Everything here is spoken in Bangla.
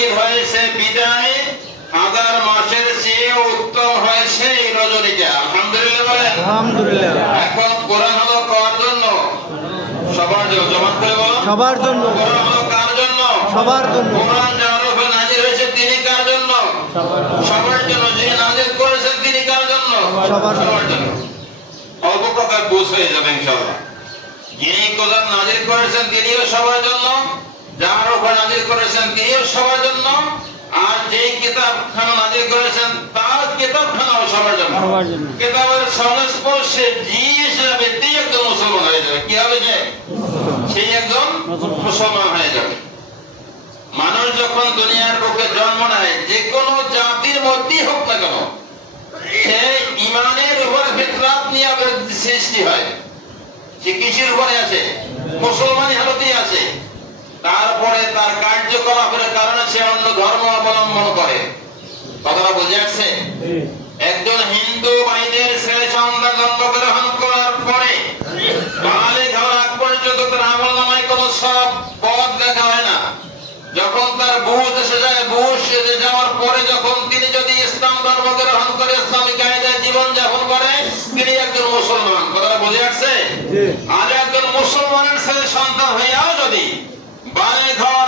নাজিল হয়েছে বিদায় হাজার মাসের চেয়ে উত্তম হয়েছে এই রজনীটা। আলহামদুলিল্লাহ বলেন। আলহামদুলিল্লাহ। এখন কোরআন হলো কার জন্য? সবার জন্য। জবাব করে বলো। সবার জন্য। কোরআন হলো কার জন্য? সবার জন্য। কোরআন যার উপর নাজিল হয়েছে তিনি কার জন্য? সবার জন্য। যিনি নাজিল করেছেন তিনি কার জন্য? সবার জন্য। অল্প কথায় বুঝ হয়ে যাবে ইনশাআল্লাহ। যিনি কোরআন নাজিল করেছেন তিনিও সবার জন্য, যার উপর নাজিল করেছেন তিনিও সবার জন্য, আর যে কিতাবখানা নাজিল করেছেন তার কিতাবখানাও সবার জন্য। কিতাবের সংস্পর্শে যে হিসাবে তিনি একজন মুসলমান হয়ে যাবে। কি হবে? সেই একজন মুসলমান হয়ে যাবে। মানুষ যখন দুনিয়ার বুকে জন্ম নেয়, যে কোনো জাতির মধ্যেই হোক না কেন, সে ইমানের উপর ফিতরাত নিয়ে সৃষ্টি হয়। সে কিসের উপরে আছে? মুসলমান হালতেই আছে। তারপরে তার কার্যকলাপের কারণে সে অন্য ধর্ম অবলম্বন করে। কথাটা বুঝে আসছে? একজন হিন্দু ভাইদের ছেলে সন্তান জন্মগ্রহণ করার পরে বালিগ হওয়ার আগ পর্যন্ত তার আমলনামায় কোনো সব পদ লেখা হয় না। যখন তার বুঝ এসে যায়, বুঝ এসে যাওয়ার পরে যখন তিনি যদি ইসলাম ধর্ম গ্রহণ করে ইসলামী কায়দায় জীবন যাপন করে, তিনি একজন মুসলমান। কথাটা বুঝে আসছে? আর একজন মুসলমানের ছেলে সন্তান হইয়াও যদি বালিগ হওয়ার